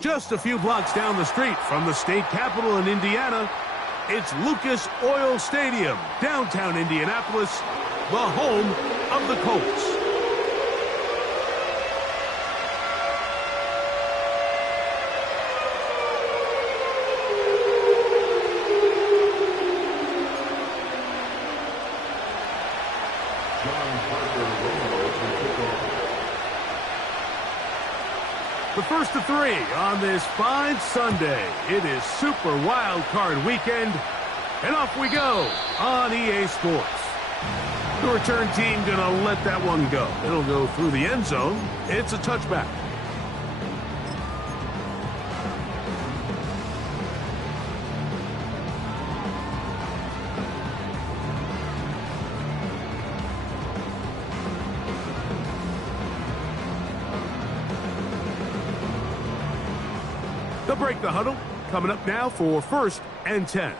Just a few blocks down the street from the state capitol in Indiana, it's Lucas Oil Stadium, downtown Indianapolis, the home of the Colts. The first of three on this fine Sunday. It is Super Wild Card Weekend, and off we go on EA Sports. The return team gonna let that one go. It'll go through the end zone. It's a touchback. They'll break the huddle. Coming up now for 1st and 10.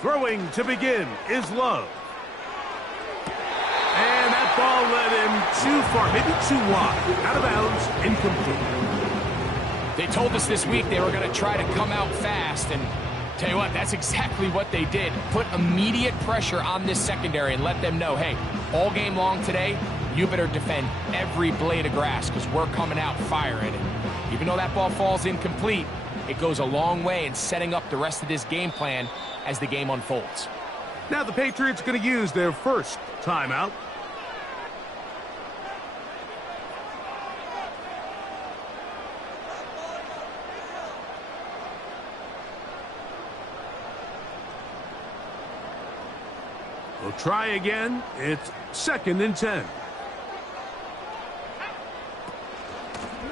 Throwing to begin is Love. And that ball led him too far, maybe too wide. Out of bounds, incomplete. They told us this week they were going to try to come out fast, and tell you what, that's exactly what they did. Put immediate pressure on this secondary and let them know, hey, all game long today, you better defend every blade of grass because we're coming out firing. And even though that ball falls incomplete, it goes a long way in setting up the rest of this game plan as the game unfolds. Now the Patriots going to use their first timeout. We'll try again. It's 2nd and 10.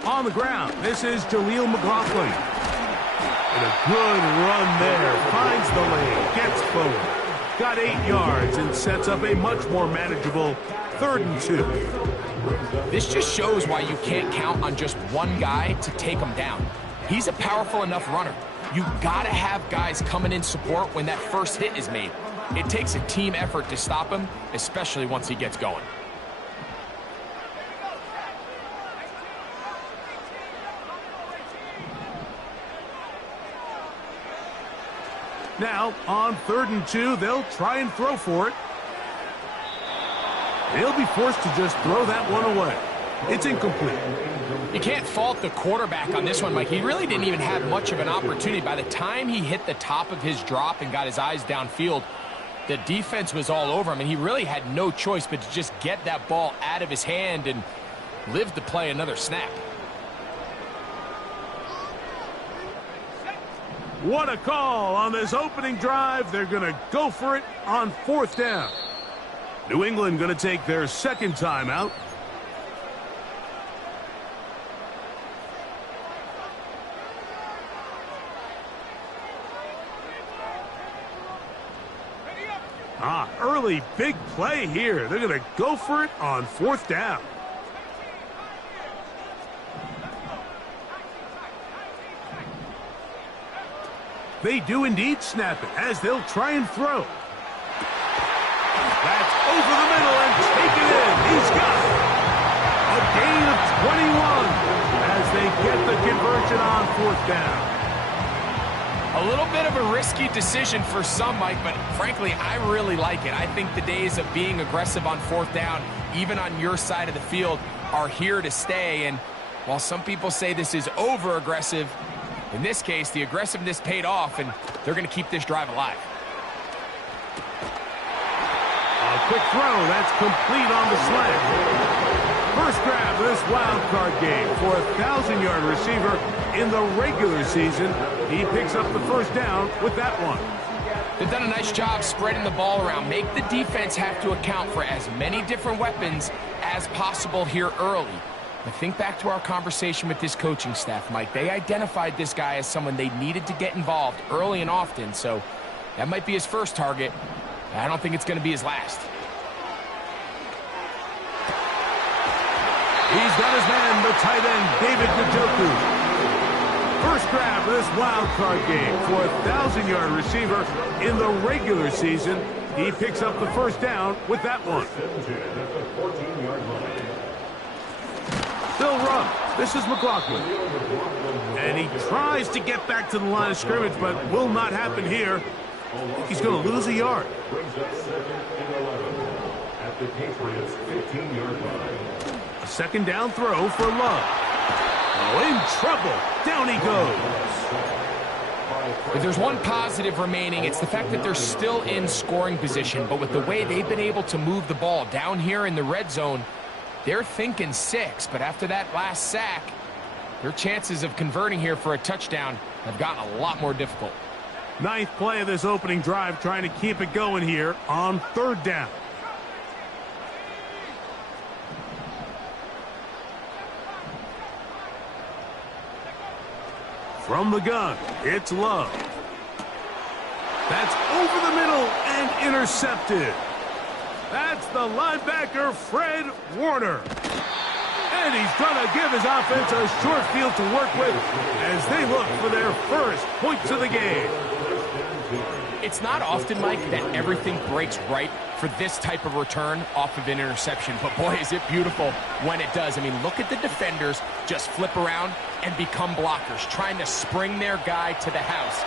On the ground, this is Jaleel McLaughlin. And a good run there. Finds the lane, gets forward. Got 8 yards and sets up a much more manageable 3rd and 2. This just shows why you can't count on just one guy to take him down. He's a powerful enough runner. You gotta have guys coming in support when that first hit is made. It takes a team effort to stop him, especially once he gets going. Now, on 3rd and 2, they'll try and throw for it. They'll be forced to just throw that one away. It's incomplete. You can't fault the quarterback on this one, Mike. He really didn't even have much of an opportunity. By the time he hit the top of his drop and got his eyes downfield, the defense was all over him, and he really had no choice but to just get that ball out of his hand and live to play another snap. What a call on this opening drive. They're going to go for it on 4th down. New England going to take their 2nd timeout. Early big play here. They're going to go for it on 4th down. They do indeed snap it as they'll try and throw. That's over the middle and taken in. He's got it. A gain of 21 as they get the conversion on 4th down. A little bit of a risky decision for some, Mike, but frankly, I really like it. I think the days of being aggressive on 4th down, even on your side of the field, are here to stay. And while some people say this is over-aggressive, in this case, the aggressiveness paid off, and they're going to keep this drive alive. A quick throw. That's complete on the slant. First grab of this wild card game for a 1,000-yard receiver in the regular season. He picks up the first down with that one. They've done a nice job spreading the ball around. Make the defense have to account for as many different weapons as possible here early. But think back to our conversation with this coaching staff, Mike. They identified this guy as someone they needed to get involved early and often, so that might be his first target. I don't think it's going to be his last. He's got his man, the tight end, David Njoku. First grab of this wild card game for a 1,000-yard receiver in the regular season. He picks up the first down with that one. They'll run. This is McLaughlin. And he tries to get back to the line of scrimmage, but will not happen here. I think he's going to lose a yard. At the Patriots' 15-yard line. A 2nd down throw for Love. Oh, in trouble. Down he goes. If there's one positive remaining, it's the fact that they're still in scoring position. But with the way they've been able to move the ball down here in the red zone, they're thinking 6. But after that last sack, their chances of converting here for a touchdown have gotten a lot more difficult. 9th play of this opening drive, trying to keep it going here on 3rd down. From the gun, it's Love. That's over the middle and intercepted. That's the linebacker, Fred Warner. And he's going to give his offense a short field to work with as they look for their first points of the game. It's not often, Mike, that everything breaks right for this type of return off of an interception. But, boy, is it beautiful when it does. I mean, look at the defenders just flip around and become blockers, trying to spring their guy to the house.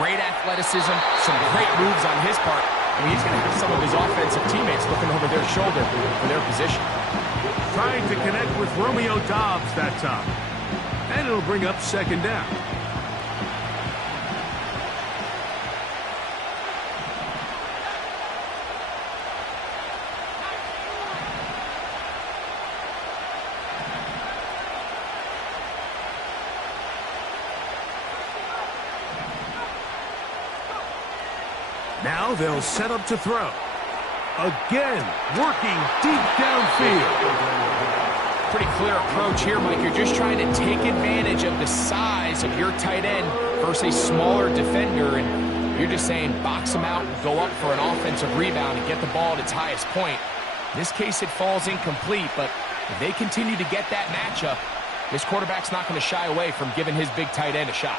Great athleticism, some great moves on his part. I mean, he's going to have some of his offensive teammates looking over their shoulder for their position. Trying to connect with Romeo Doubs that time. And it'll bring up 2nd down. now they'll set up to throw. Again, working deep downfield. Pretty clear approach here, Mike. You're just trying to take advantage of the size of your tight end versus a smaller defender, and you're just saying box him out and go up for an offensive rebound and get the ball at its highest point. In this case, it falls incomplete, but if they continue to get that matchup, this quarterback's not going to shy away from giving his big tight end a shot.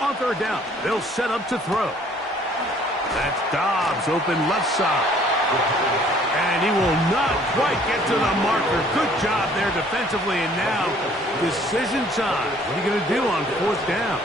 On third down, they'll set up to throw. That's Dobbs open left side. And he will not quite get to the marker. Good job there defensively, and now decision time. What are you going to do on fourth down?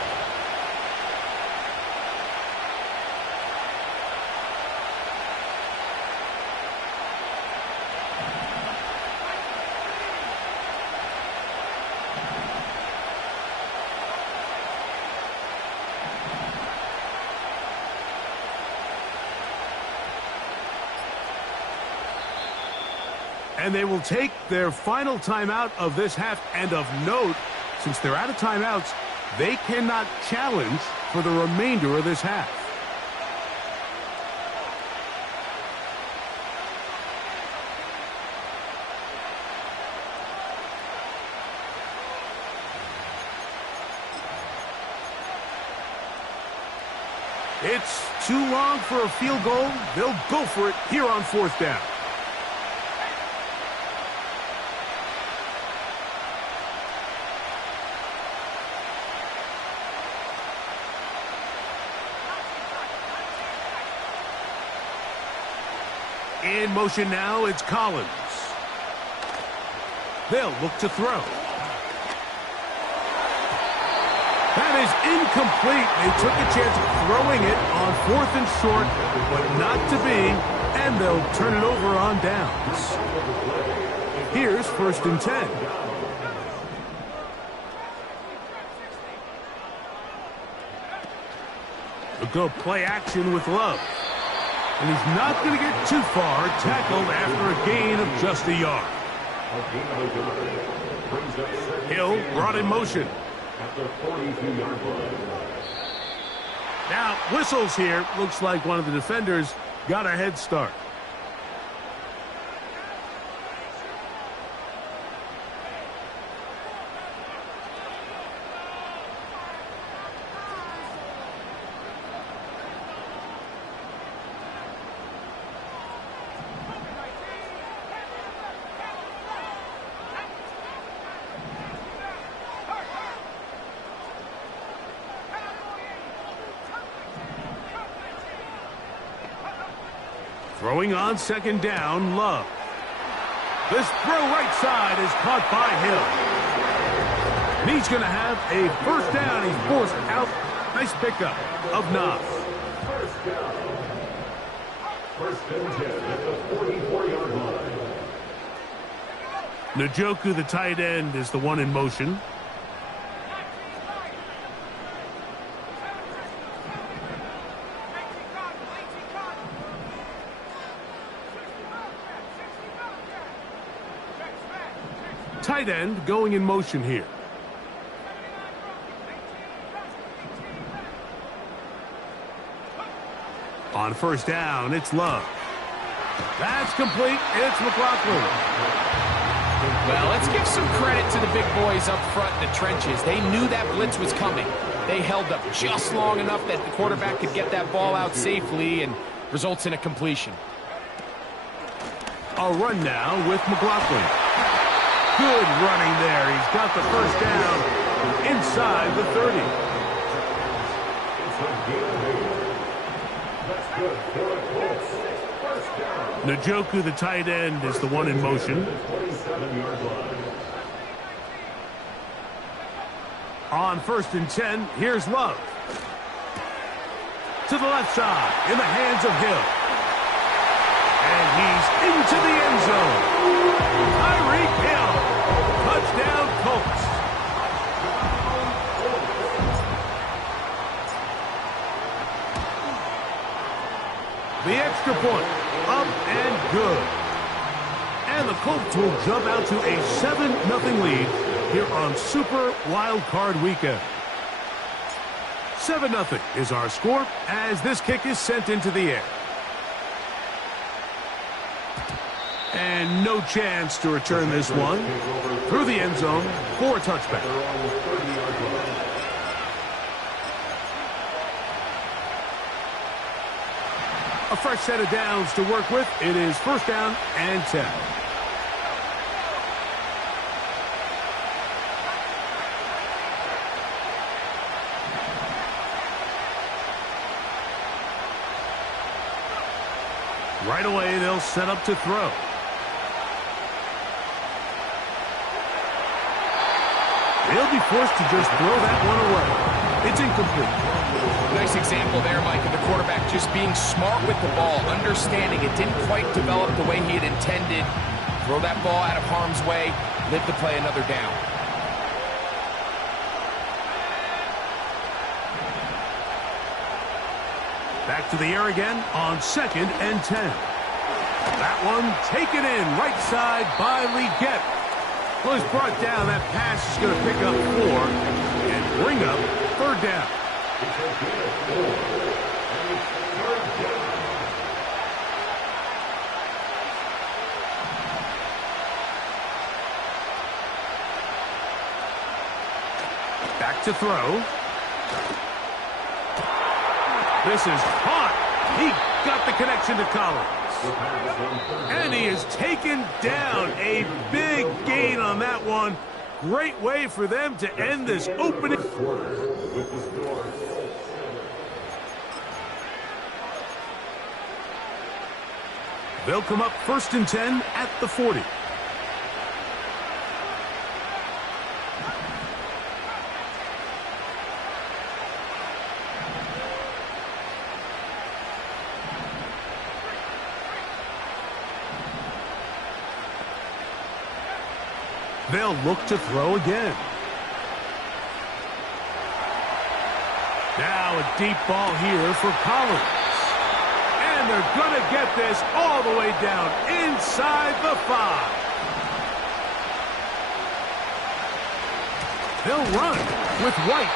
And they will take their final timeout of this half. And of note, since they're out of timeouts, they cannot challenge for the remainder of this half. It's too long for a field goal. They'll go for it here on fourth down. In motion now, it's Collins. They'll look to throw. That is incomplete. They took a chance of throwing it on fourth and short, but not to be, and they'll turn it over on downs. Here's first and 10. A good play action with Love. And he's not going to get too far, tackled after a gain of just a yard. Hill brought in motion. Now, whistles here. Looks like one of the defenders got a head start. Throwing on second down, Love. This throw right side is caught by Hill. And he's going to have a first down. He's forced out. Nice pickup of Knopf. First down. First and 10 at the 44-yard line. Njoku, the tight end, is the one in motion. Tight end going in motion here. On first down, it's Love. That's complete. It's McLaughlin. Well, let's give some credit to the big boys up front in the trenches. They knew that blitz was coming. They held up just long enough that the quarterback could get that ball out safely and results in a completion. A run now with McLaughlin. Good running there. He's got the first down inside the 30. Njoku, the tight end, is the one in motion. On first and 10, here's Love. To the left side, in the hands of Hill. And he's into the end zone. Tyreek Hill. Touchdown, Colts. The extra point, up and good. And the Colts will jump out to a 7-0 lead here on Super Wild Card Weekend. 7-0 is our score as this kick is sent into the air. And no chance to return this one through the end zone for a touchback. A fresh set of downs to work with. It is 1st down and 10. Right away, they'll set up to throw. They'll be forced to just throw that one away. It's incomplete. Nice example there, Mike, of the quarterback just being smart with the ball, understanding it didn't quite develop the way he had intended. Throw that ball out of harm's way, live to play another down. Back to the air again on 2nd and 10. That one taken in right side by Legette. Well, he's brought down. That pass is going to pick up 4 and bring up 3rd down. Back to throw. This is caught. He got the connection to Collins. And he is taken down. A big gain on that one. Great way for them to end this opening. They'll come up 1st and 10 at the 40. They'll look to throw again. Now a deep ball here for Collins. And they're going to get this all the way down inside the 5. They'll run with White.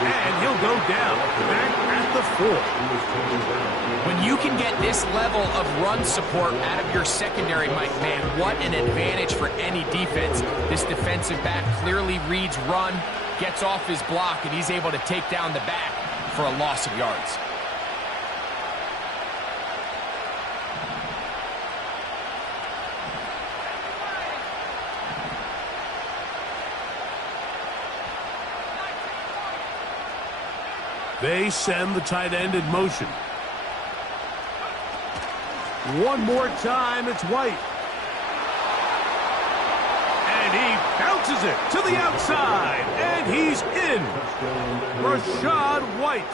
And he'll go down back at the 4. When you can get this level of run support out of your secondary, Mike, man, what an advantage for any defense. This defensive back clearly reads run, gets off his block, and he's able to take down the back for a loss of yards. They send the tight end in motion. One more time, it's White. And he bounces it to the outside, and he's in. Rachaad White,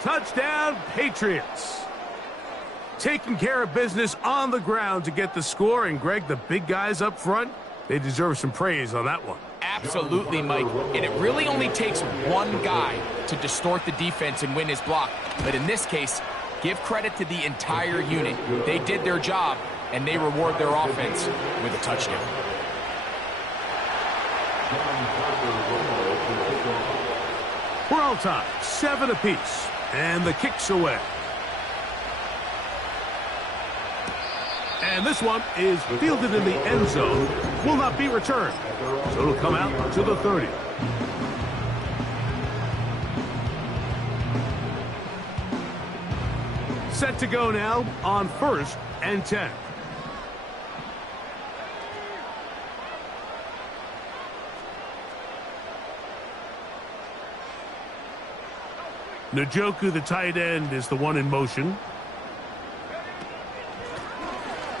touchdown Patriots. Taking care of business on the ground to get the score, and Greg, the big guys up front, they deserve some praise on that one. Absolutely, Mike. And it really only takes one guy to distort the defense and win his block. But in this case, give credit to the entire unit. They did their job, and they reward their offense with a touchdown. We're all tied, 7 apiece, and the kick's away. And this one is fielded in the end zone, will not be returned. So it'll come out to the 30. Set to go now on 1st and 10. Njoku, the tight end, is the one in motion.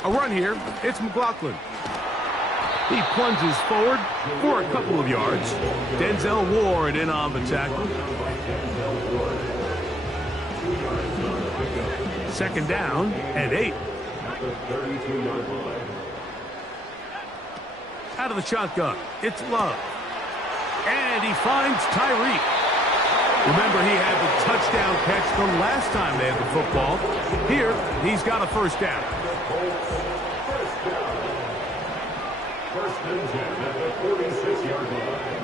A run here. It's McLaughlin. He plunges forward for a couple of yards. Denzel Ward in on the tackle. 2nd down and 8. Out of the shotgun, it's Love. And he finds Tyreek. Remember, he had the touchdown catch the last time they had the football. Here, he's got a 1st down. 1st and 10 at the 46-yard line.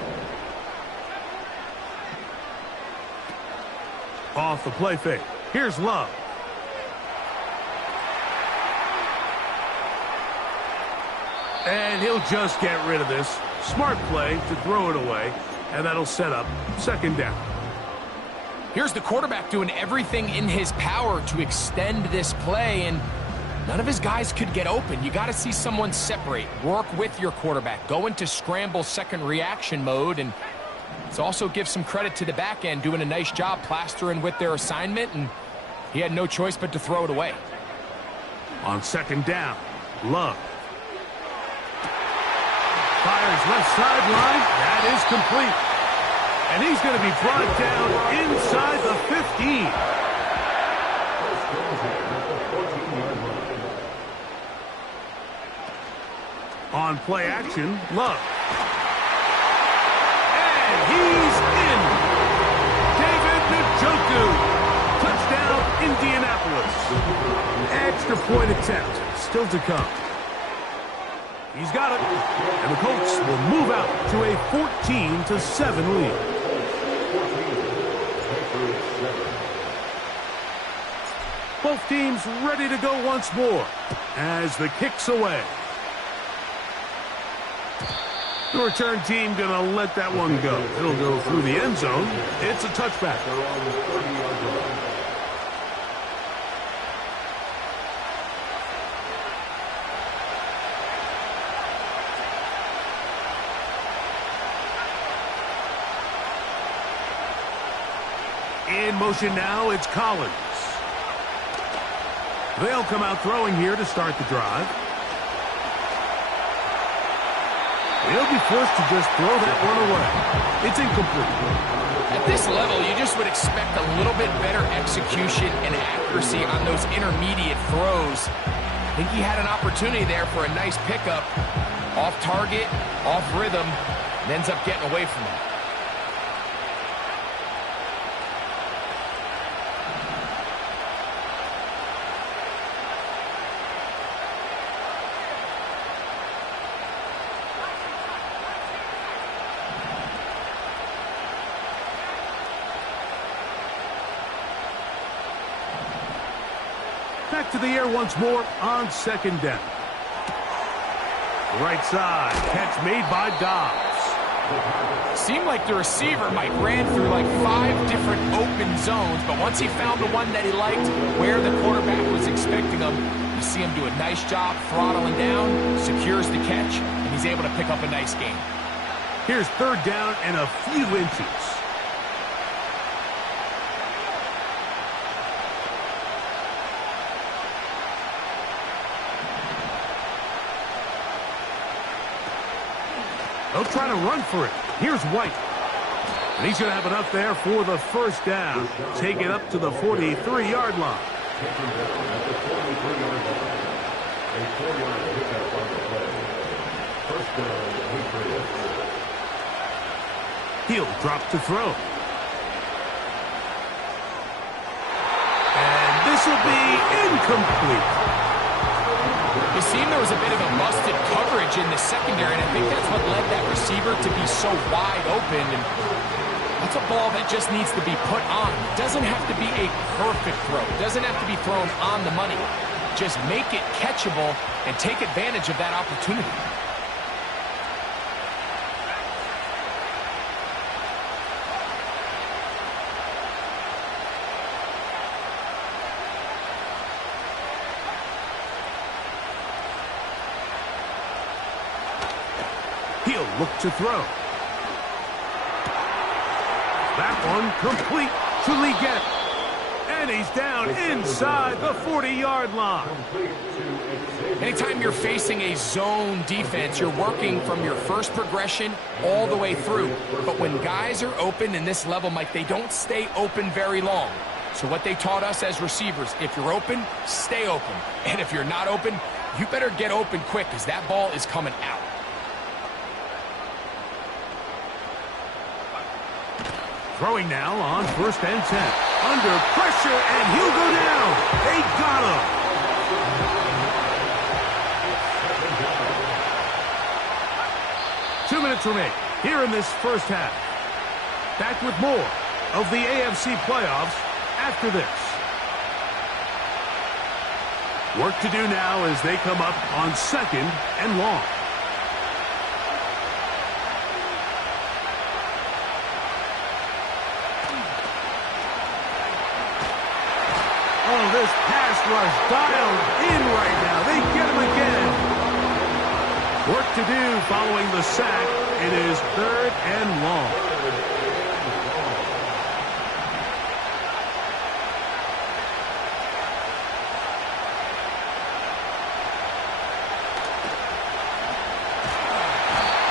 Off the play fake. Here's Love. And he'll just get rid of this. Smart play to throw it away, and that'll set up second down. Here's the quarterback doing everything in his power to extend this play, and none of his guys could get open. You got to see someone separate, work with your quarterback, go into scramble second reaction mode, and let's also give some credit to the back end doing a nice job plastering with their assignment, and he had no choice but to throw it away. On second down, Love. Fires left sideline. That is complete. And he's going to be brought down inside the 15. On play action, Love. And he's in. David Njoku. Touchdown, Indianapolis. Extra point attempt. Still to come. He's got it. And the Colts will move out to a 14-7 lead. Both teams ready to go once more as the kick's away. The return team going to let that one go. It'll go through the end zone. It's a touchback. In motion now, it's Collins. They'll come out throwing here to start the drive. He'll be forced to just throw that one away. It's incomplete. At this level, you just would expect a little bit better execution and accuracy on those intermediate throws. I think he had an opportunity there for a nice pickup. Off target, off rhythm, and ends up getting away from it. Back to the air once more on second down. Right side, catch made by Dobbs. Seemed like the receiver, Mike, ran through like 5 different open zones, but once he found the one that he liked, where the quarterback was expecting him, you see him do a nice job throttling down, secures the catch, and he's able to pick up a nice gain. Here's third down and a few inches. They'll try to run for it. Here's White. And he's going to have enough there for the first down. Take it up to the 43-yard line. He'll drop to throw. And this will be incomplete. It seemed there was a bit of a busted coverage in the secondary, and I think that's what led that receiver to be so wide open. And that's a ball that just needs to be put on. It doesn't have to be a perfect throw. It doesn't have to be thrown on the money. Just make it catchable and take advantage of that opportunity. He'll look to throw. That one complete to Leggett. And he's down inside the 40-yard line. Anytime you're facing a zone defense, you're working from your first progression all the way through. But when guys are open in this level, Mike, they don't stay open very long. So what they taught us as receivers, if you're open, stay open. And if you're not open, you better get open quick because that ball is coming out. Throwing now on first and 10. Under pressure, and he'll go down. They got him. Two minutes remain here in this first half. Back with more of the AFC playoffs after this. Work to do now as they come up on 2nd and long. Oh, this pass rush dialed in right now. They get him again. Work to do following the sack. It is 3rd and long.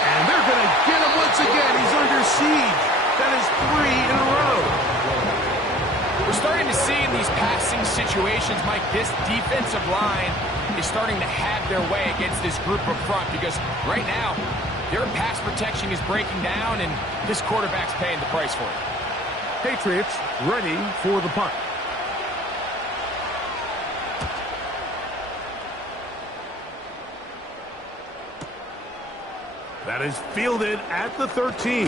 And they're going to get him once again. He's under siege. That is 3 in a row. We're starting to see in these passing situations, Mike, this defensive line is starting to have their way against this group up front because right now, their pass protection is breaking down, and this quarterback's paying the price for it. Patriots ready for the punt. That is fielded at the 13.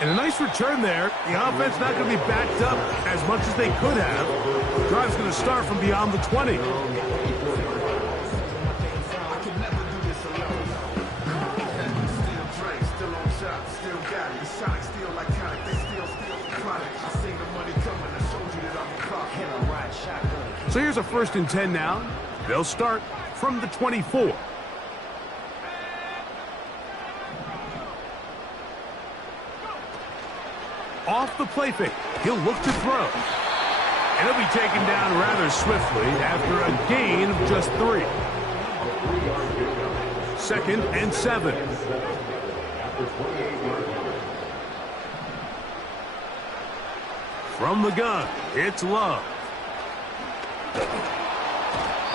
And a nice return there. The offense not going to be backed up as much as they could have. The drive's going to start from beyond the 20. So here's a 1st and 10 now. They'll start from the 24. Off the play fake, he'll look to throw. And he'll be taken down rather swiftly after a gain of just 3. 2nd and 7. From the gun, it's Love.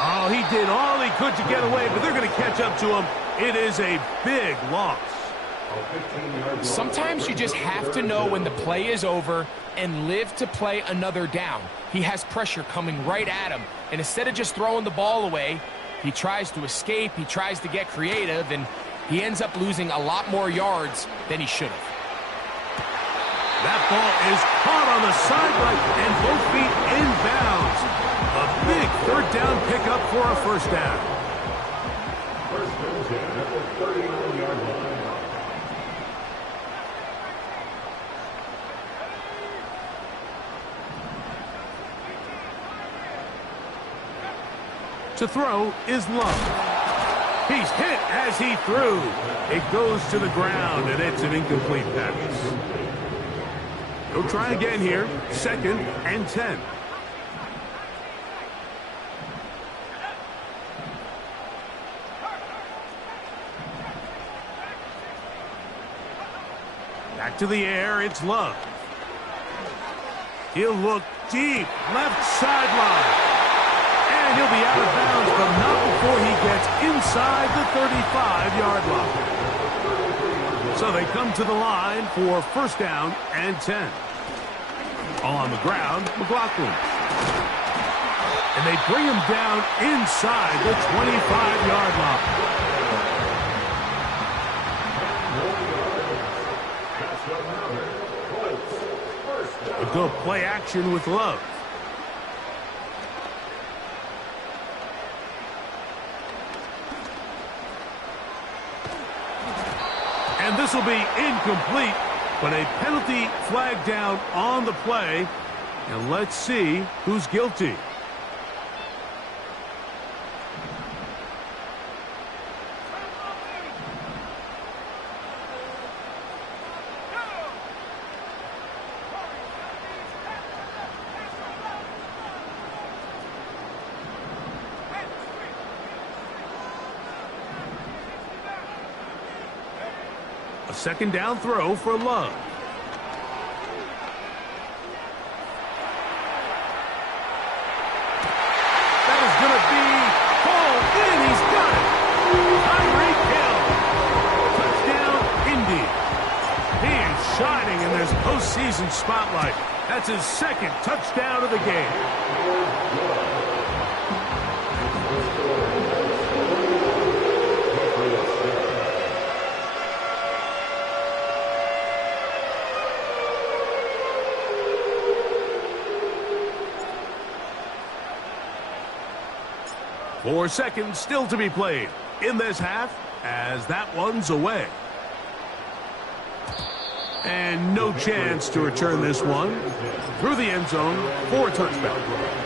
Oh, he did all he could to get away, but they're going to catch up to him. It is a big loss. Sometimes you just have to know when the play is over and live to play another down. He has pressure coming right at him, and instead of just throwing the ball away, he tries to escape, he tries to get creative, and he ends up losing a lot more yards than he should have. That ball is caught on the sideline, and both feet inbounds. A big 3rd down pickup for a 1st down. 1st and 10 at the 39-yard line. To throw is Love. He's hit as he threw. It goes to the ground, and it's an incomplete pass. He'll try again here. 2nd and 10. Back to the air, it's Love. He'll look deep, left sideline. And he'll be out of bounds, but not before he gets inside the 35-yard line. So they come to the line for 1st down and 10. On the ground, McLaughlin. And they bring him down inside the 25-yard line. A good play action with Love. And this will be incomplete, but a penalty flag down on the play. And let's see who's guilty. A 2nd down throw for Love. That is going to be hauled in. He's got it. Tyreek Hill. Touchdown, Indy. He is shining in this postseason spotlight. That's his 2nd touchdown of the game. 4 seconds still to be played in this half as that one's away. And no chance to return this one through the end zone for a touchback.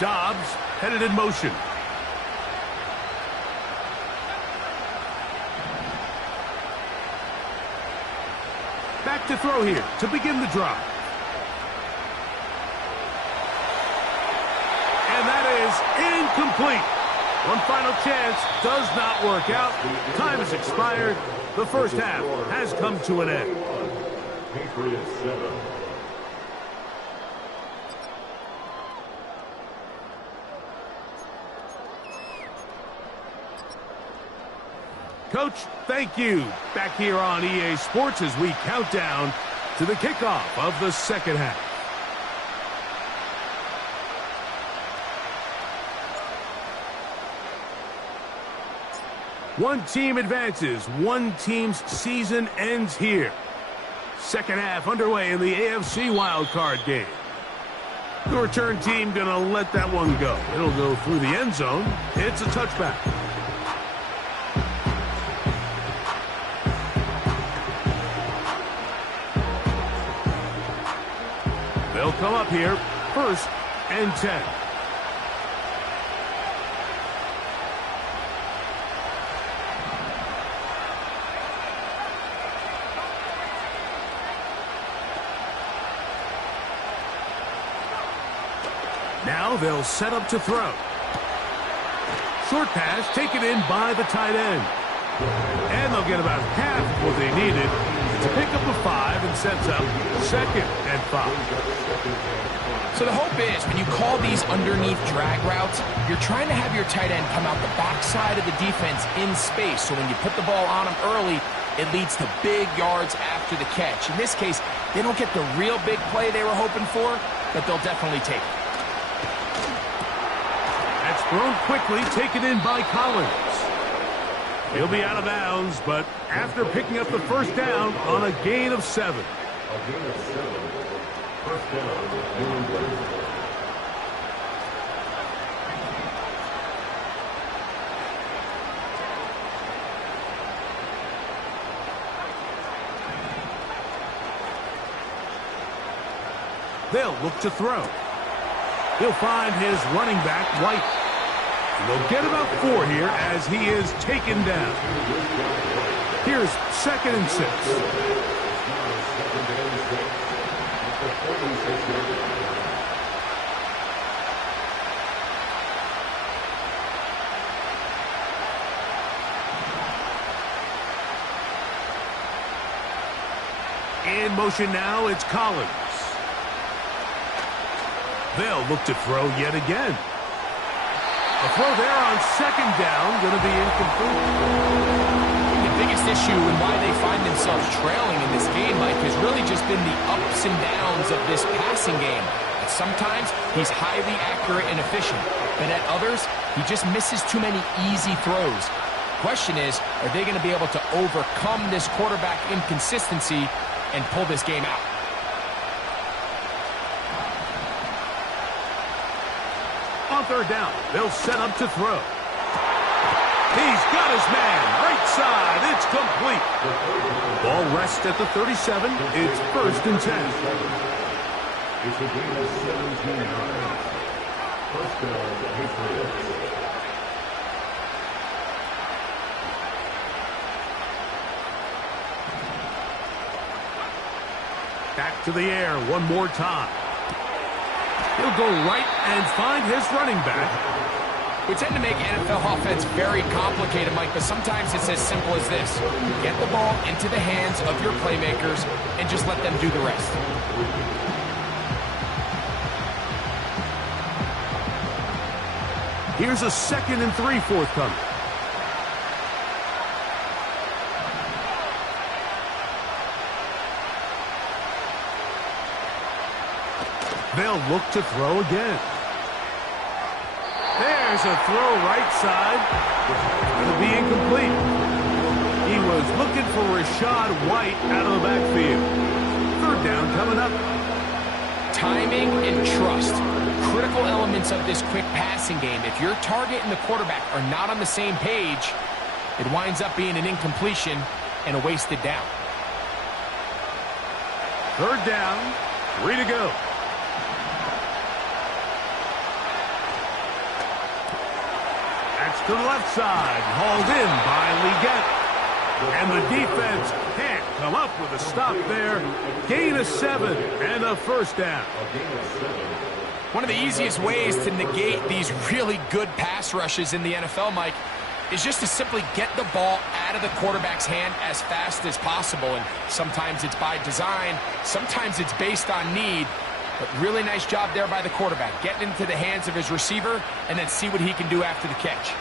Dobbs headed in motion. Back to throw here to begin the drive. And that is incomplete. One final chance does not work out. Time has expired. The first half has come to an end. Patriots 7. Coach, thank you. Back here on EA Sports as we count down to the kickoff of the second half. One team advances. One team's season ends here. Second half underway in the AFC wildcard game. The return team going to let that one go. It'll go through the end zone. It's a touchback. They'll come up here, 1st and 10. Now they'll set up to throw. Short pass taken in by the tight end. And they'll get about half of what they needed to pick up a 5 and sets up 2nd and 5. So the hope is when you call these underneath drag routes, you're trying to have your tight end come out the backside of the defense in space. So when you put the ball on him early, it leads to big yards after the catch. In this case, they don't get the real big play they were hoping for, but they'll definitely take it. That's thrown quickly, taken in by Collins. He'll be out of bounds, but after picking up the first down on a gain of 7. A gain of 7. First down, New England. They'll look to throw. He'll find his running back, White. They'll get about 4 here as he is taken down. Here's 2nd and 6. In motion now, it's Collins. They'll look to throw yet again. A throw there on 2nd down, going to be incomplete. The biggest issue and why they find themselves trailing in this game, Mike, has really just been the ups and downs of this passing game. At sometimes, he's highly accurate and efficient, but at others, he just misses too many easy throws. Question is, are they going to be able to overcome this quarterback inconsistency and pull this game out? On 3rd down, they'll set up to throw. He's got his man, right side, it's complete. Ball rests at the 37, it's 1st and 10. It's a gain of 17 yards. First down, Patriots. Back to the air one more time. He'll go right and find his running back. We tend to make NFL offense very complicated, Mike, but sometimes it's as simple as this. Get the ball into the hands of your playmakers and just let them do the rest. Here's a 2nd and 3 forthcoming. They'll look to throw again. There's a throw right side. It'll be incomplete. He was looking for Rachaad White out of the backfield. Third down coming up. Timing and trust, critical elements of this quick passing game. If your target and the quarterback are not on the same page, it winds up being an incompletion and a wasted down. Third down, 3 to go. That's to the left side, hauled in by Legette. And the defense can't come up with a stop there. Gain of 7 and a first down. One of the easiest ways to negate these really good pass rushes in the NFL, Mike, is just to simply get the ball out of the quarterback's hand as fast as possible. And sometimes it's by design, sometimes it's based on need. But really nice job there by the quarterback, getting into the hands of his receiver and then see what he can do after the catch.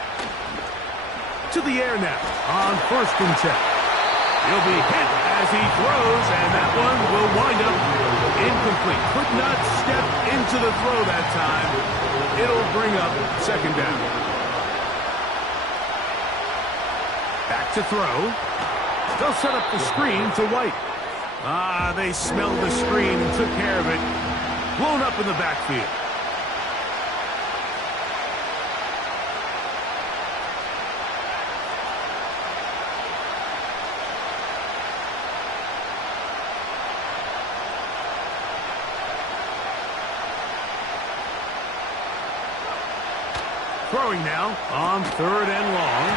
To the air now on 1st and 10. He'll be hit as he throws, and that one will wind up incomplete. Could not step into the throw that time. It'll bring up 2nd down. Back to throw. They'll set up the screen to White. They smelled the screen and took care of it. Blown up in the backfield. Throwing now on 3rd and long.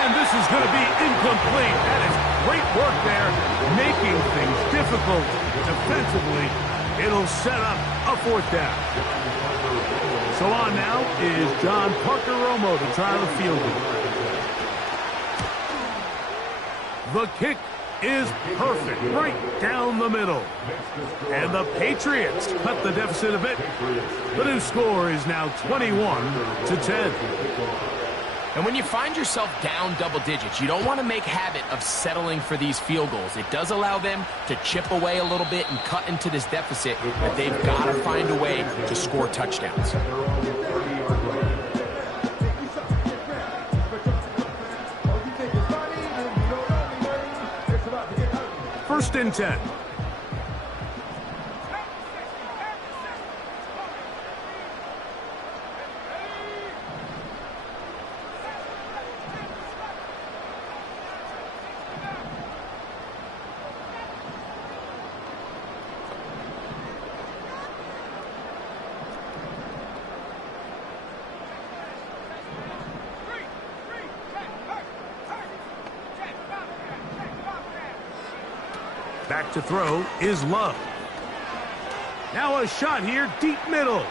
And this is going to be incomplete. That is great work there, making things difficult defensively. It'll set up a 4th down. So on now is John Parker Romo to try the field goal. The kick is perfect, right down the middle. And the Patriots cut the deficit a bit. The new score is now 21-10. And when you find yourself down double digits, you don't want to make habit of settling for these field goals. It does allow them to chip away a little bit and cut into this deficit, but they've got to find a way to score touchdowns. 1st and 10. Back to throw is Love. Now a shot here, deep middle.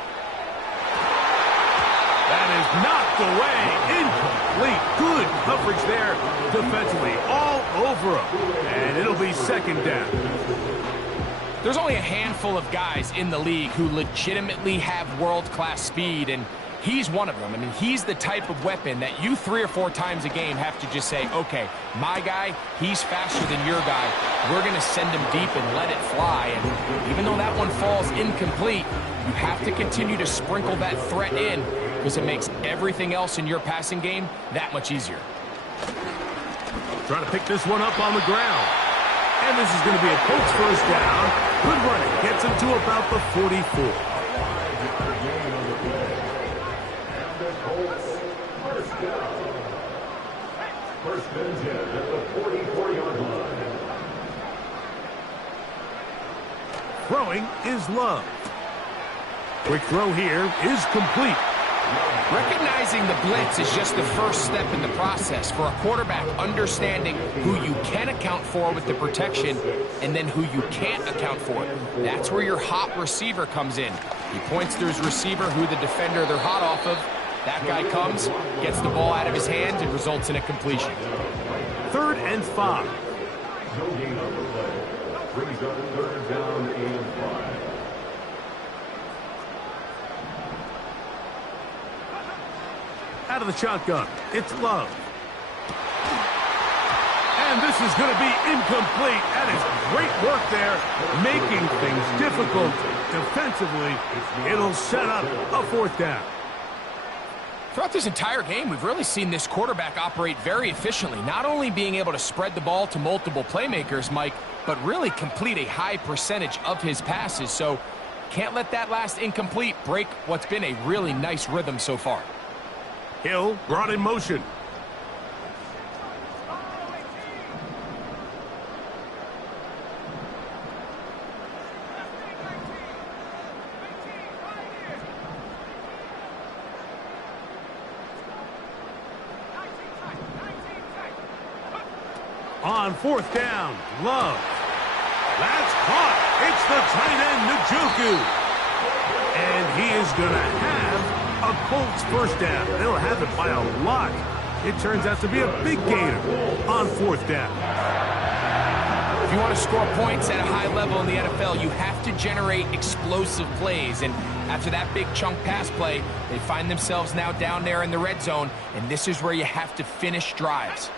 That is knocked away, incomplete. Good coverage there defensively, all over him. And it'll be 2nd down. There's only a handful of guys in the league who legitimately have world-class speed, and he's one of them. I mean, he's the type of weapon that you 3 or 4 times a game have to just say, okay, my guy, he's faster than your guy. We're going to send him deep and let it fly. And even though that one falls incomplete, you have to continue to sprinkle that threat in because it makes everything else in your passing game that much easier. Trying to pick this one up on the ground. And this is going to be a Colts 1st down. Good running. Gets him to about the 44. First and 10 at the 44-yard line. Throwing is Love. Quick throw here is complete. Recognizing the blitz is just the first step in the process for a quarterback, understanding who you can account for with the protection and then who you can't account for. That's where your hot receiver comes in. He points to his receiver, who the defender they're hot off of. That guy comes, gets the ball out of his hands, and results in a completion. 3rd and 5. No gain on the play. Brings up 3rd down and 5. Out of the shotgun, it's Love. And this is going to be incomplete. That is great work there, making things difficult defensively, it'll set up a fourth down. Throughout this entire game, we've really seen this quarterback operate very efficiently, not only being able to spread the ball to multiple playmakers, Mike, but really complete a high percentage of his passes. So can't let that last incomplete break what's been a really nice rhythm so far. Hill brought in motion. On fourth down, Love. That's caught. It's the tight end, Njoku. And he is going to have a Colts first down. They'll have it by a lot. It turns out to be a big gainer on fourth down. If you want to score points at a high level in the NFL, you have to generate explosive plays. And after that big chunk pass play, they find themselves now down there in the red zone. And this is where you have to finish drives.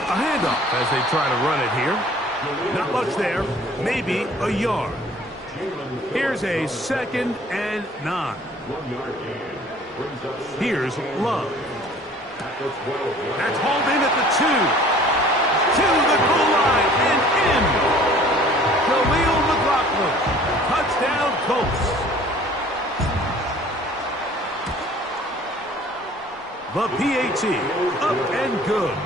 A handoff as they try to run it here. Not much there, maybe a yard. Here's a 2nd and 9. Here's Love. That's hauled in at the 2. To the goal line and in. Khalil McLaughlin. Touchdown Colts. The PAT up and good.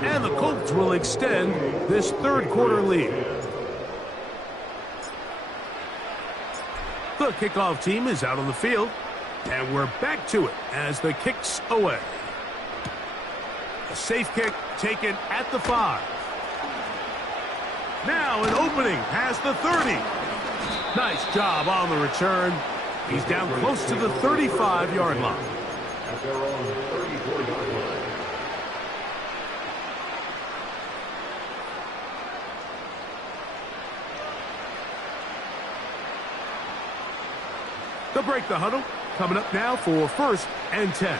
And the Colts will extend this third quarter lead. The kickoff team is out on the field, and we're back to it as the kick's away. A safe kick taken at the 5. Now an opening past the 30. Nice job on the return. He's down close to the 35-yard line. At their own 34-yard line. They'll break the huddle. Coming up now for 1st and 10.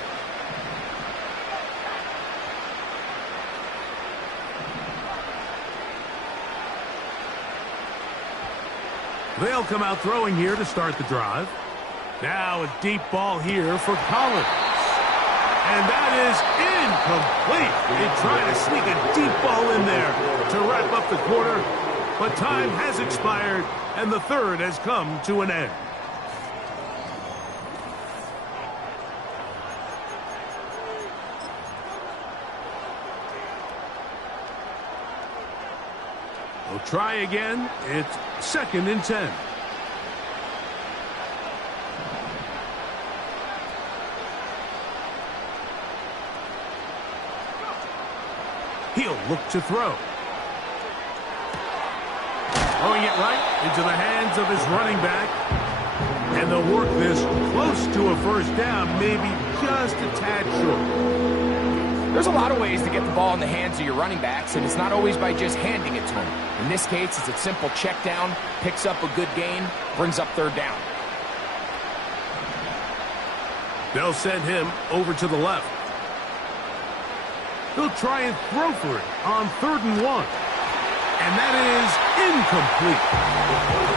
They'll come out throwing here to start the drive. Now a deep ball here for Collins. And that is incomplete. They try to sneak a deep ball in there to wrap up the quarter. But time has expired, and the third has come to an end. We'll try again. It's 2nd and 10. He'll look to throw. Throwing it right into the hands of his running back. And they'll work this close to a first down, maybe just a tad short. There's a lot of ways to get the ball in the hands of your running backs, and it's not always by just handing it to them. In this case, it's a simple check down, picks up a good gain, brings up third down. They'll send him over to the left. They'll try and throw for it on 3rd and 1. And that is incomplete.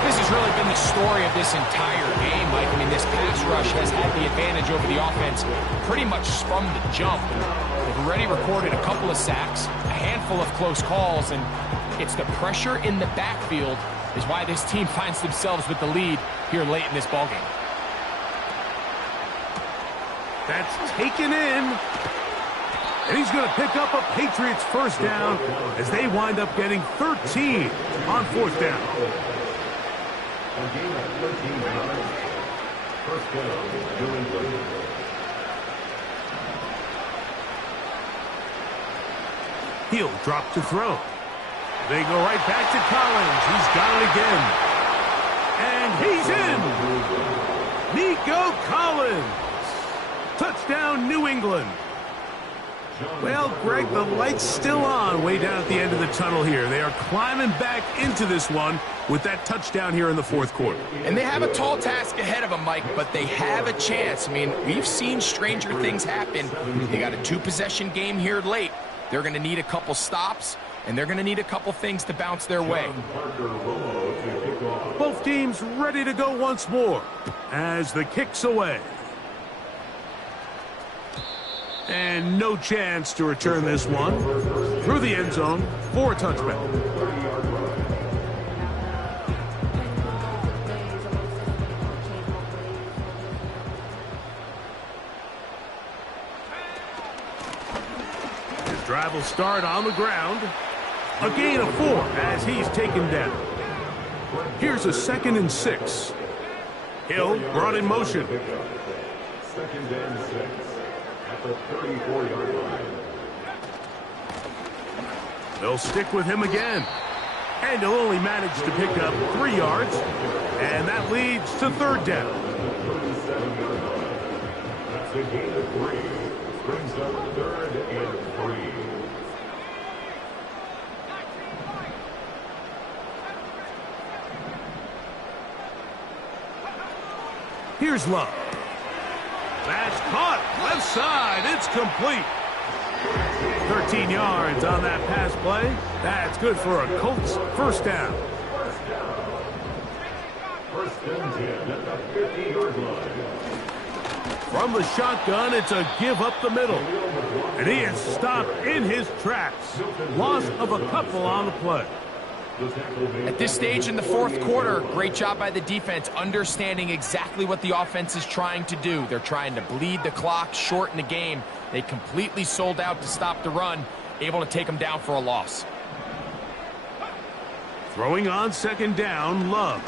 This has really been the story of this entire game, Mike. I mean, this pass rush has had the advantage over the offense pretty much from the jump. They've already recorded a couple of sacks, a handful of close calls, and it's the pressure in the backfield is why this team finds themselves with the lead here late in this ballgame. That's taken in. And he's going to pick up a Patriots first down as they wind up getting 13 on 4th down. A game of 13 yards. First down, New England. He'll drop to throw. They go right back to Collins. He's got it again. And he's in. Nico Collins. Touchdown, New England. Well, Greg, the light's still on way down at the end of the tunnel here. They are climbing back into this one with that touchdown here in the 4th quarter. And they have a tall task ahead of them, Mike, but they have a chance. I mean, we've seen stranger things happen. They got a 2-possession game here late. They're going to need a couple stops, and they're going to need a couple things to bounce their way. Both teams ready to go once more as the kick's away. And no chance to return this one through the end zone for a touchback. His drive will start on the ground. A gain of 4 as he's taken down. Here's a 2nd and 6. Hill brought in motion. 2nd and 6 at the 34-yard line. They'll stick with him again. And he'll only manage to pick up 3 yards. And that leads to 3rd down. 37-yard line. That's a gain of 3. Brings up 3rd and 3. Here's Love. That's caught. Left side. It's complete. 13 yards on that pass play. That's good for a Colts 1st down. 1st and 10 at the 50-yard line. From the shotgun, it's a give up the middle. And he is stopped in his tracks. Loss of a couple on the play. At this stage in the 4th quarter, great job by the defense understanding exactly what the offense is trying to do. They're trying to bleed the clock, shorten the game. They completely sold out to stop the run, able to take them down for a loss. Throwing on 2nd down, Love.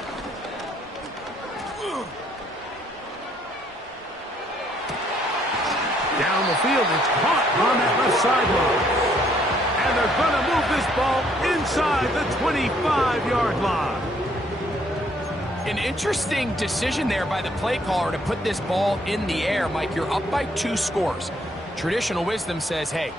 Down the field, it's caught on that left sideline. And they're going to move this ball inside the 25-yard line. An interesting decision there by the play caller to put this ball in the air. Mike, you're up by 2 scores. Traditional wisdom says, hey,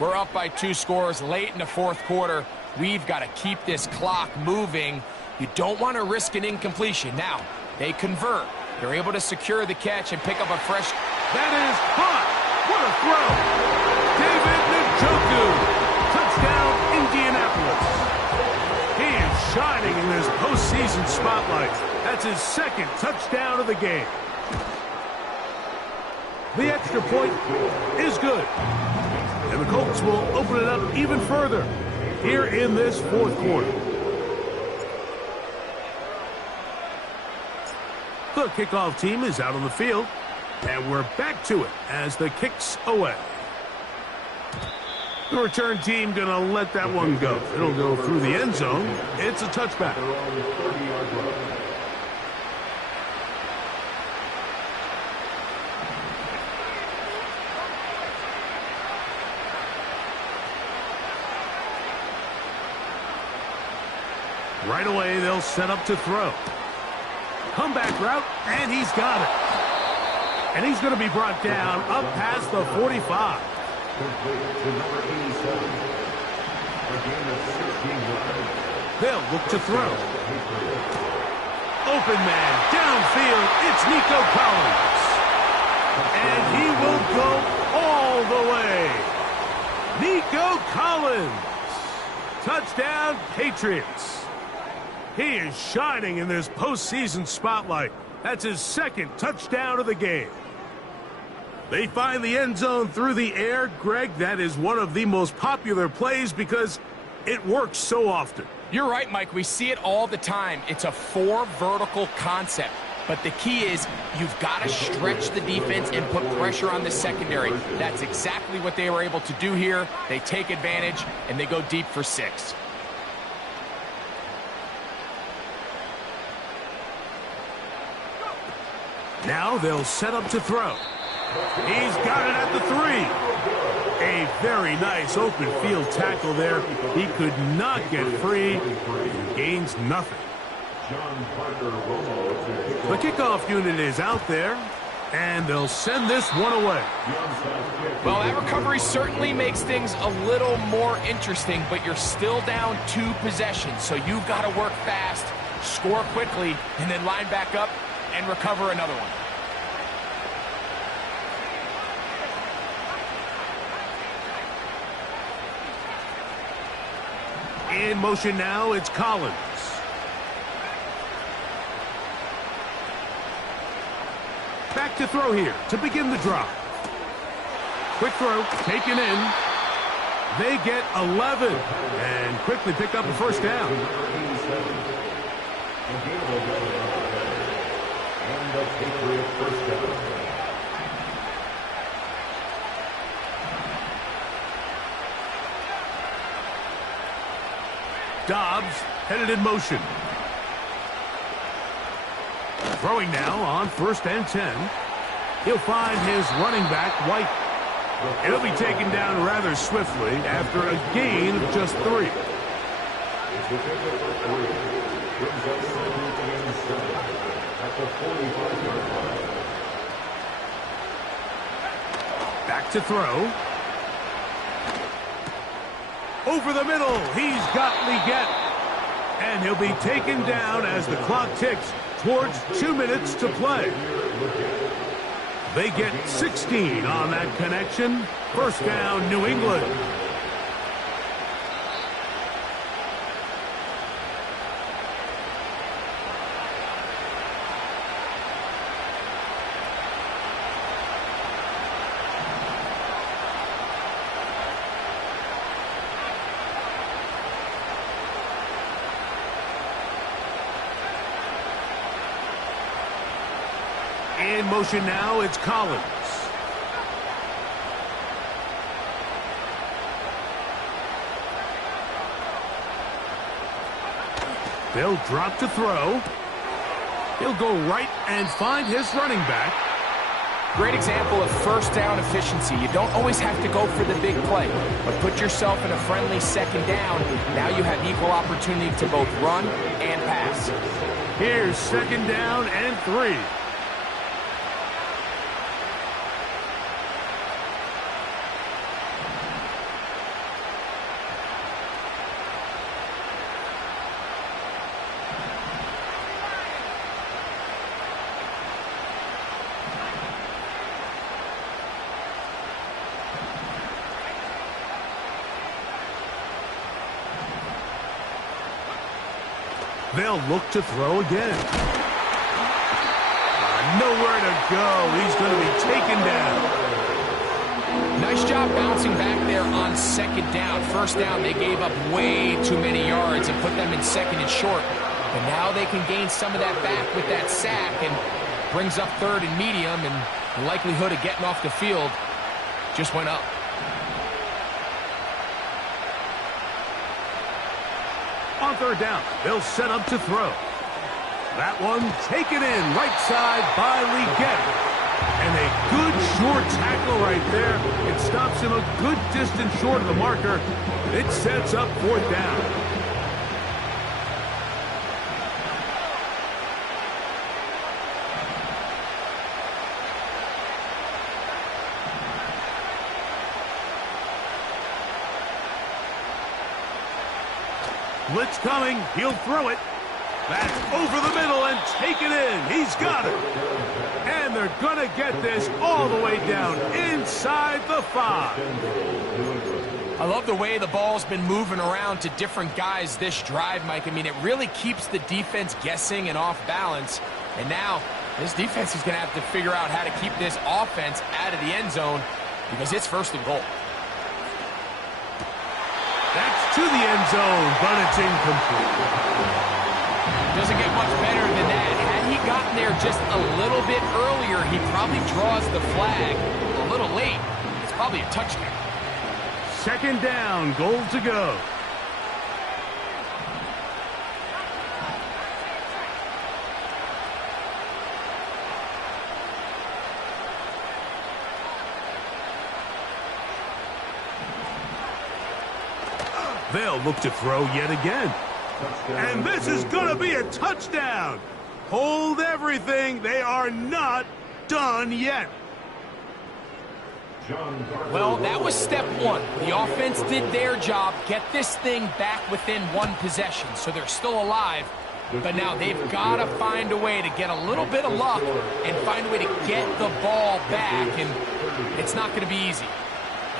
we're up by 2 scores late in the 4th quarter. We've got to keep this clock moving. You don't want to risk an incompletion. Now, they convert. They're able to secure the catch and pick up a fresh... That is caught. What a throw. David Njoku. Touchdown, Indianapolis. He is shining in this postseason spotlight. That's his 2nd touchdown of the game. The extra point is good. And the Colts will open it up even further here in this 4th quarter. The kickoff team is out on the field. And we're back to it as the kick's away. The return team going to let that one go. It'll go through the end zone. It's a touchback. Right away, they'll set up to throw. Comeback route, and he's got it. And he's going to be brought down up past the 45. They'll look to throw. Open man, downfield, it's Nico Collins. And he will go all the way. Nico Collins. Touchdown, Patriots. He is shining in this postseason spotlight. That's his 2nd touchdown of the game. They find the end zone through the air. Greg, that is one of the most popular plays because it works so often. You're right, Mike. We see it all the time. It's a 4 vertical concept. But the key is you've got to stretch the defense and put pressure on the secondary. That's exactly what they were able to do here. They take advantage, and they go deep for 6. Now they'll set up to throw. He's got it at the 3. A very nice open field tackle there. He could not get free and gains nothing. The kickoff unit is out there, and they'll send this one away. Well, that recovery certainly makes things a little more interesting, but you're still down 2 possessions, so you've got to work fast, score quickly, and then line back up and recover another one. In motion now, it's Collins. Back to throw here to begin the drive. Quick throw, taken in. They get 11 and quickly pick up a first down. And the Patriot first down. Dobbs headed in motion. Throwing now on 1st and 10. He'll find his running back, White. He'll be taken down rather swiftly after a gain of just 3. It's the pickup for 3. Brings up 2nd and 7 at the 45-yard line. Back to throw. Over the middle, he's got Leggett. And he'll be taken down as the clock ticks towards 2 minutes to play. They get 16 on that connection. First down, New England. In motion now, it's Collins. They'll drop to throw. He'll go right and find his running back. Great example of first down efficiency. You don't always have to go for the big play, but put yourself in a friendly second down. Now you have equal opportunity to both run and pass. Here's 2nd down and 3. They'll look to throw again. Nowhere to go. He's going to be taken down. Nice job bouncing back there on 2nd down. First down, they gave up way too many yards and put them in 2nd and short. But now they can gain some of that back with that sack and brings up 3rd and medium, and the likelihood of getting off the field just went up. On 3rd down, they'll set up to throw. That one taken in right side by Leggett. And a good short tackle right there. It stops him a good distance short of the marker. It sets up 4th down. Blitz coming. He'll throw it. That's over the middle and take it in. He's got it. And they're going to get this all the way down inside the 5. I love the way the ball's been moving around to different guys this drive, Mike. I mean, it really keeps the defense guessing and off balance. And now this defense is going to have to figure out how to keep this offense out of the end zone because it's 1st and goal. That's to the end zone, but it's incomplete. Doesn't get much better than that. Had he gotten there just a little bit earlier, he probably draws the flag a little late. It's probably a touchdown. 2nd down, goal to go. They'll look to throw yet again. And this is going to be a touchdown. Hold everything. They are not done yet. Well, that was step 1. The offense did their job, get this thing back within 1 possession, so they're still alive. But now they've got to find a way to get a little bit of luck and find a way to get the ball back, and it's not going to be easy.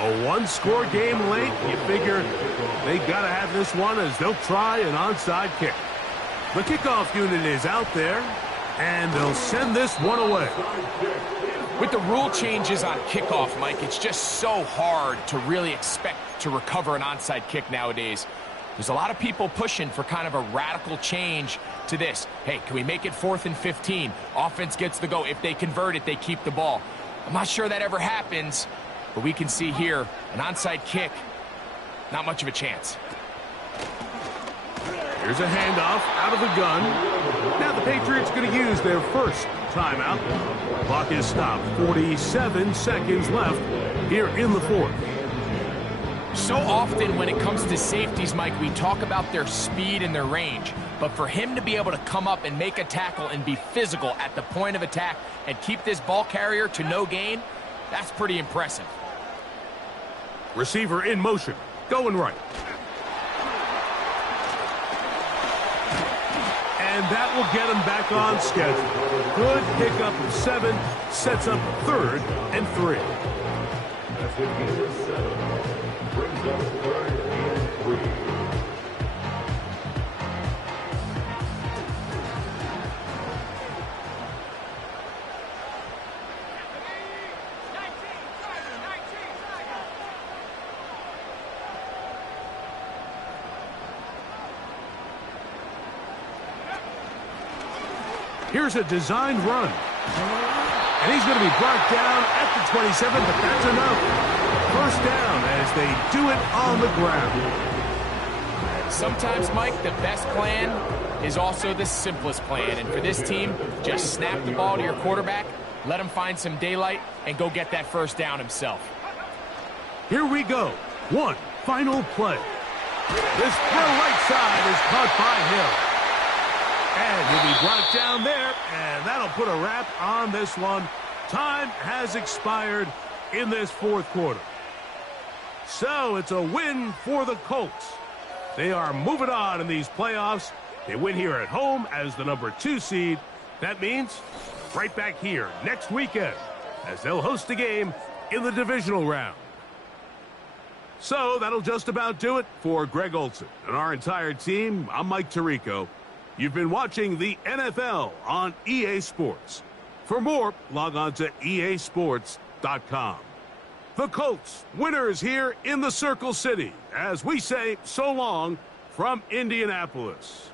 A one-score game late. You figure they got to have this one as they'll try an onside kick. The kickoff unit is out there, and they'll send this one away. With the rule changes on kickoff, Mike, it's just so hard to really expect to recover an onside kick nowadays. There's a lot of people pushing for kind of a radical change to this. Hey, can we make it 4th and 15? Offense gets the go. If they convert it, they keep the ball. I'm not sure that ever happens, but we can see here an onside kick, not much of a chance. Here's a handoff out of the gun. Now the Patriots going to use their first timeout. Clock is stopped. 47 seconds left here in the fourth. So often when it comes to safeties, Mike, we talk about their speed and their range. But for him to be able to come up and make a tackle and be physical at the point of attack and keep this ball carrier to no gain, that's pretty impressive. Receiver in motion. Going right. And that will get him back on schedule. Good pickup of 7. Sets up 3rd and 3. That's the game of 7. Brings up 3rd and 3. Here's a designed run. And he's going to be brought down at the 27, but that's enough. First down as they do it on the ground. Sometimes, Mike, the best plan is also the simplest plan. And for this team, just snap the ball to your quarterback, let him find some daylight, and go get that first down himself. Here we go. One final play. This throw right side is caught by Hill. And he'll be brought down there, and that'll put a wrap on this one. Time has expired in this fourth quarter. So it's a win for the Colts. They are moving on in these playoffs. They win here at home as the number 2 seed. That means right back here next weekend as they'll host a game in the divisional round. So that'll just about do it for Greg Olsen and our entire team. I'm Mike Tirico. You've been watching the NFL on EA Sports. For more, log on to easports.com. The Colts, winners here in the Circle City, as we say so long from Indianapolis.